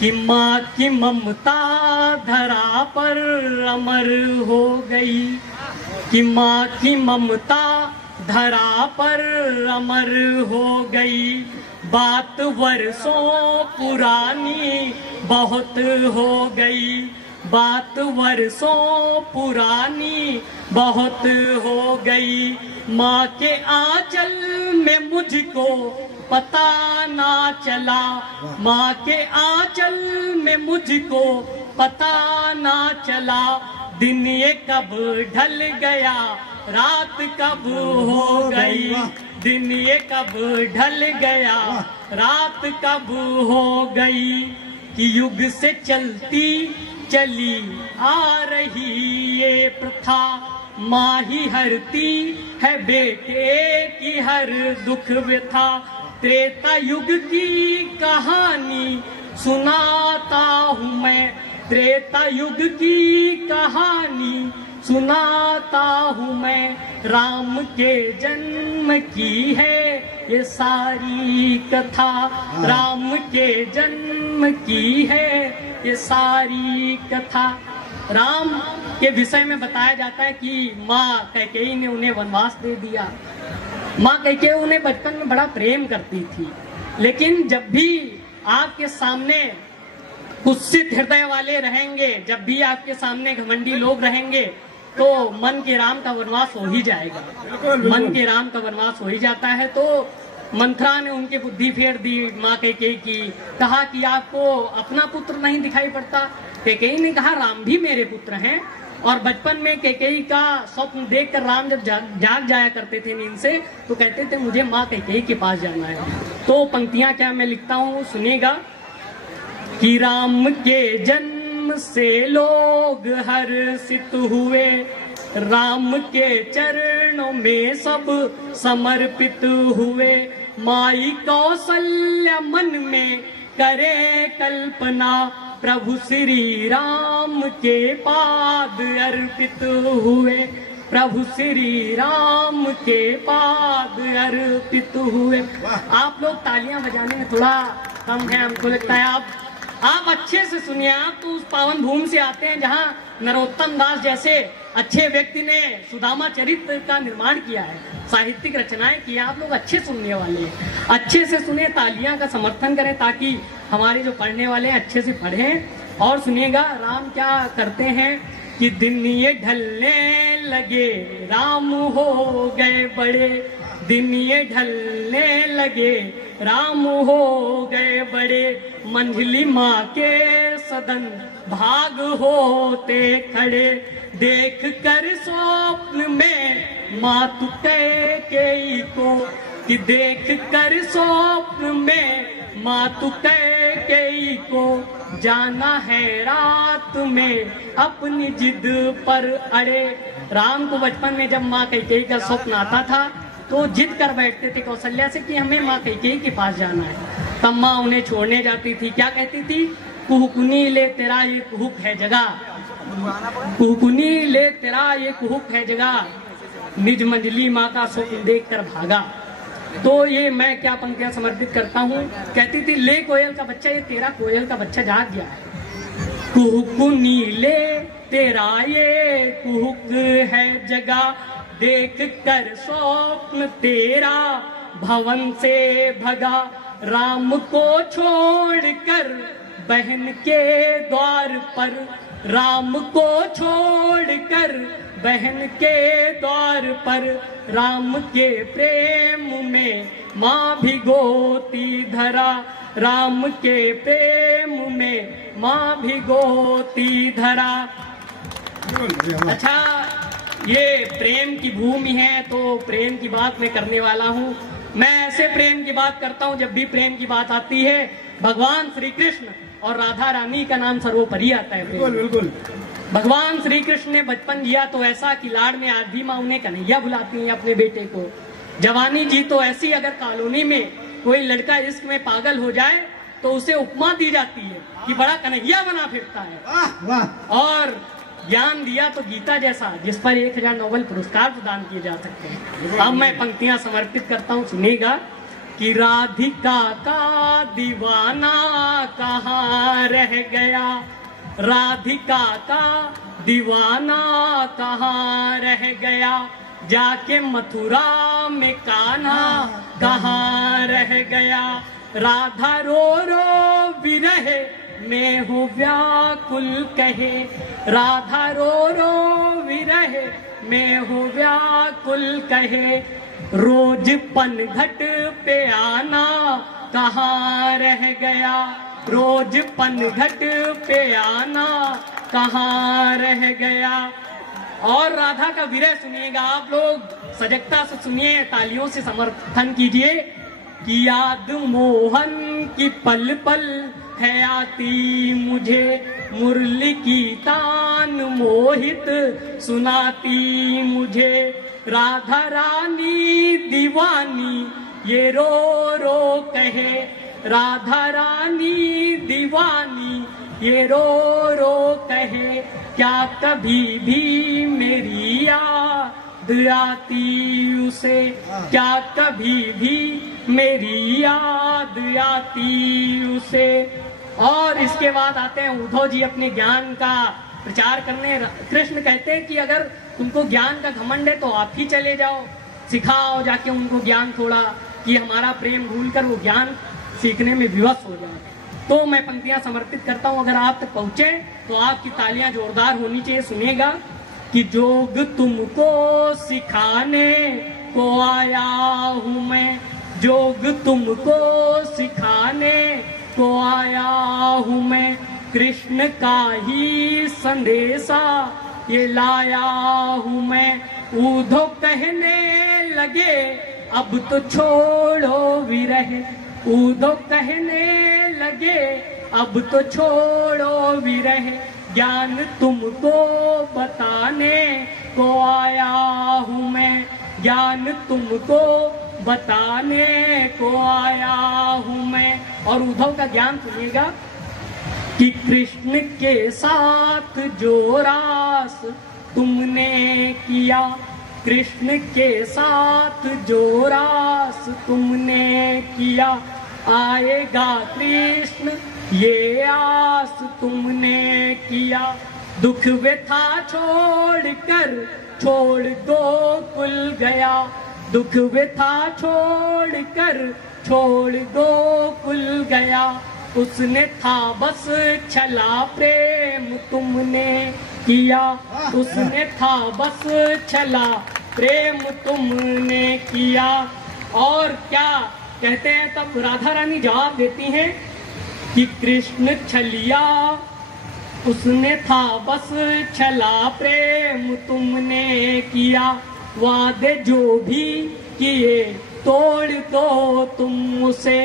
कि माँ की ममता धरा पर अमर हो गई, कि माँ की ममता धरा पर अमर हो गई। बात वर्षों पुरानी बहुत हो गई, बात वर्षों पुरानी बहुत हो गई। माँ के आंचल में मुझको पता ना चला, माँ के आंचल में मुझको पता ना चला। दिन ये कब ढल गया, रात कब हो गई, दिन ये कब ढल गया, रात कब हो गई। कि युग से चलती चली आ रही ये प्रथा, माँ ही हरती है बेटे की हर दुख व्यथा। त्रेता युग की कहानी सुनाता हूँ मैं, त्रेता युग की कहानी सुनाता हूँ मैं। राम के जन्म की है ये सारी कथा, राम के जन्म की है ये सारी कथा। राम के विषय में बताया जाता है कि माँ कैकेयी ने उन्हें वनवास दे दिया। माँ कैकेयी उन्हें बचपन में बड़ा प्रेम करती थी, लेकिन जब भी आपके सामने कुत्सित हृदय वाले रहेंगे, जब भी आपके सामने घमंडी लोग रहेंगे, तो मन के राम का वनवास हो ही जाएगा। मन के राम का वनवास हो ही जाता है। तो मंथरा ने उनकी बुद्धि फेर दी माँ कैकेयी की, कहा कि आपको अपना पुत्र नहीं दिखाई पड़ता। कैकेयी ने कहा राम भी मेरे पुत्र हैं। और बचपन में कैकेयी का स्वप्न देखकर राम जब जाग जाया करते थे नींद से, तो कहते थे मुझे माँ कैकेयी के पास जाना है। तो पंक्तियां क्या मैं लिखता हूँ, सुनिएगा। कि राम के जन्म से लोग हर्षित हुए, राम के चरणों में सब समर्पित हुए। माई कौशल्या मन में करे कल्पना, प्रभु श्री राम के पाद अर्पित हुए, प्रभु श्री राम के पाद अर्पित हुए। आप लोग तालियां बजाने में थोड़ा कम है, हमको लगता है। आप अच्छे से सुनिए। आप तो उस पावन भूमि से आते हैं जहां नरोत्तम दास जैसे अच्छे व्यक्ति ने सुदामा चरित्र का निर्माण किया है, साहित्यिक रचनाएं की। आप लोग अच्छे सुनने वाले हैं, अच्छे से सुने, तालियां का समर्थन करें ताकि हमारे जो पढ़ने वाले हैं अच्छे से पढ़ें। और सुनिएगा राम क्या करते हैं कि दिन ये ढलने लगे, राम हो गए बड़े, दिन ये ढलने लगे, राम हो गए बड़े। मंझली माँ के सदन भाग होते खड़े, देख कर स्वप्न में मातु कैकेयी को, कि देख कर स्वप्न में मातु कैकेयी को। जाना है रात में अपनी जिद पर अड़े। राम को बचपन में जब माँ कैकेयी का स्वप्न आता था तो जिद कर बैठते थे कौशल्या से कि हमें माँ कैकेयी के पास जाना है। तब माँ उन्हें छोड़ने जाती थी। क्या कहती थी? कुहुकुनी ले तेरा ये कुहुक है जगह, कुहुकुनी ले तेरा ये कुहुक है जगह, निज मंजली माँ का स्वप्न देख कर भागा। तो ये मैं क्या पंक्तियां समर्पित करता हूँ। कहती थी ले कोयल का बच्चा, ये तेरा कोयल का बच्चा जाग गया है। कुहुकुनी ले तेरा ये कुहुक है जगह, देख कर स्वप्न तेरा भवन से भगा। राम को छोड़कर बहन के द्वार पर, राम को छोड़कर बहन के द्वार पर। राम के प्रेम में माँ भिगोती धरा, राम के प्रेम में माँ भिगोती धरा। अच्छा, ये प्रेम की भूमि है तो प्रेम की बात मैं करने वाला हूँ। मैं ऐसे प्रेम की बात करता हूँ जब भी प्रेम की बात आती है भगवान श्री कृष्ण और राधा रानी का नाम सर्वोपरि आता है। बिल्कुल बिल्कुल। भगवान श्री कृष्ण ने बचपन जिया तो ऐसा कि लाड़ में आज भी माँ उन्हें कन्हैया बुलाती है अपने बेटे को। जवानी जी तो ऐसी, अगर कॉलोनी में कोई लड़का इश्क में पागल हो जाए तो उसे उपमा दी जाती है कि बड़ा कन्हैया बना फिरता है। वाह वाह। और ज्ञान दिया तो गीता जैसा, जिस पर 1000 नोबेल पुरस्कार प्रदान किए जा सकते हैं। अब मैं पंक्तियां समर्पित करता हूँ, सुनिएगा। कि राधिका का दीवाना कहाँ रह गया, राधिका का दीवाना कहाँ रह गया, जाके मथुरा में कान्हा कहाँ रह गया। राधा रो रो विरह में हूँ व्याकुल कहे, राधा रो रो विरह में हूँ व्याकुल कहे, रोज पनघट पे आना कहाँ रह गया, रोज पनघट पे आना कहाँ रह गया। और राधा का विरह सुनिएगा आप लोग, सजगता से सुनिए, तालियों से समर्थन कीजिए। कि याद मोहन की पल पल है आती मुझे, मुरली की तान मोहित सुनाती मुझे, राधा रानी दीवानी ये रो रो कहे, राधा रानी दीवानी ये रो रो कहे, क्या कभी भी मेरी याद आती उसे, क्या कभी भी मेरी याद आती उसे। और इसके बाद आते हैं उद्धव जी अपने ज्ञान का प्रचार करने। कृष्ण कहते हैं कि अगर तुमको ज्ञान का घमंड है तो आप ही चले जाओ, सिखाओ जाके उनको ज्ञान थोड़ा, कि हमारा प्रेम भूलकर वो ज्ञान सीखने में विवश हो जाए। तो मैं पंक्तियां समर्पित करता हूं, अगर आप तक पहुंचे तो आपकी तालियां जोरदार होनी चाहिए। सुनिएगा कि जोग तुमको सिखाने को आया हूं मैं, जोग तुमको सिखाने को आया हूं मैं, कृष्ण का ही संदेशा ये लाया हूं मैं। उद्धव कहने लगे अब तो छोड़ो विरह, उद्धव कहने लगे अब तो छोड़ो विरह, ज्ञान तुमको बताने को आया हूं मैं, ज्ञान तुमको बताने को आया हूं मैं। और उद्धव का ज्ञान सुनिएगा कि कृष्ण के साथ जो रास तुमने किया, कृष्ण के साथ जो रास तुमने किया, आएगा कृष्ण ये आस तुमने किया, दुख व्यथा छोड़कर छोड़ दो कुल गया, दुख व्यथा छोड़कर छोड़ दो कुल गया, उसने था बस छला प्रेम तुमने किया, उसने था बस छला प्रेम तुमने किया। और क्या कहते हैं तब राधा रानी जवाब देती हैं कि कृष्ण छलिया, उसने था बस छला प्रेम तुमने किया, वादे जो भी किए तोड़ दो तुम उसे,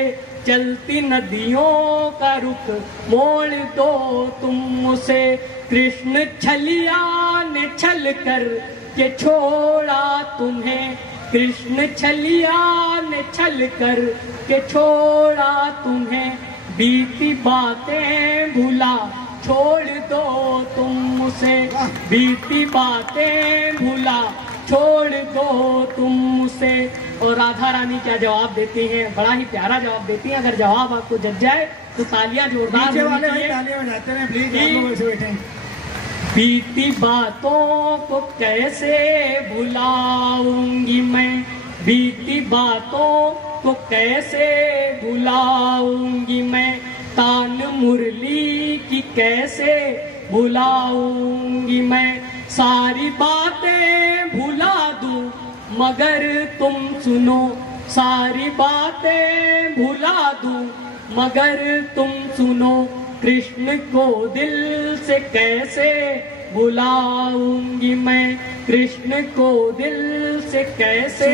चलती नदियों का रुख मोड़ दो तुम उसे, कृष्ण छलिया ने छल कर के छोड़ा तुम्हें, कृष्ण छलिया ने छल कर के छोड़ा तुम्हें, बीती बातें भुला छोड़ दो तुम उसे, बीती बातें भुला छोड़ दो तुम उसे। और राधा रानी क्या जवाब देती हैं, बड़ा ही प्यारा जवाब देती हैं। अगर जवाब आपको जच जाए तो तालियां जोरदार होनी चाहिए। बीती बातों को कैसे भुलाऊंगी मैं, बीती बातों को कैसे भुलाऊंगी मैं, तान मुरली की कैसे भुलाऊंगी मैं, सारी बातें भुला दूं मगर तुम सुनो, सारी बातें भुला दूं मगर तुम सुनो, कृष्ण को दिल से कैसे भुलाऊंगी मैं, कृष्ण को दिल से कैसे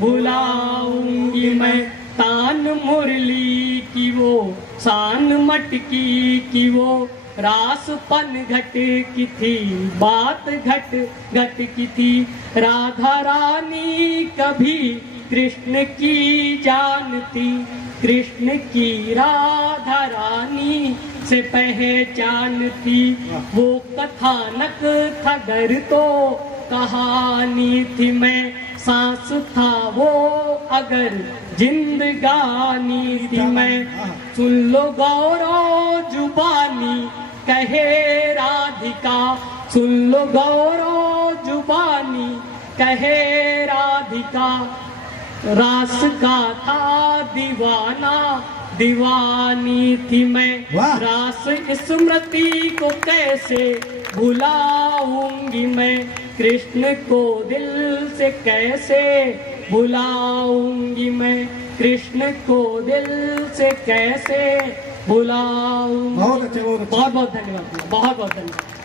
भुलाऊंगी मैं, तान मुरली की वो शान मटकी की वो, रास पन घट की थी बात घट घट की थी, राधा रानी कभी कृष्ण की जानती, कृष्ण की राधा रानी से पहचान थी, वो कथानक था घर तो कहानी थी मैं, सांस था वो अगर जिंदगानी थी मैं। सुन लो गौरव जुबानी कहे राधिका, सुन लो गौरव जुबानी कहे राधिका। रास का था दीवाना दीवानी थी मैं। रास स्मृति को कैसे भुलाऊंगी मैं, कृष्ण को दिल से कैसे भुलाऊंगी मैं, कृष्ण को दिल से कैसे भुलाऊंगी। बहुत बहुत धन्यवाद, बहुत बहुत धन्यवाद।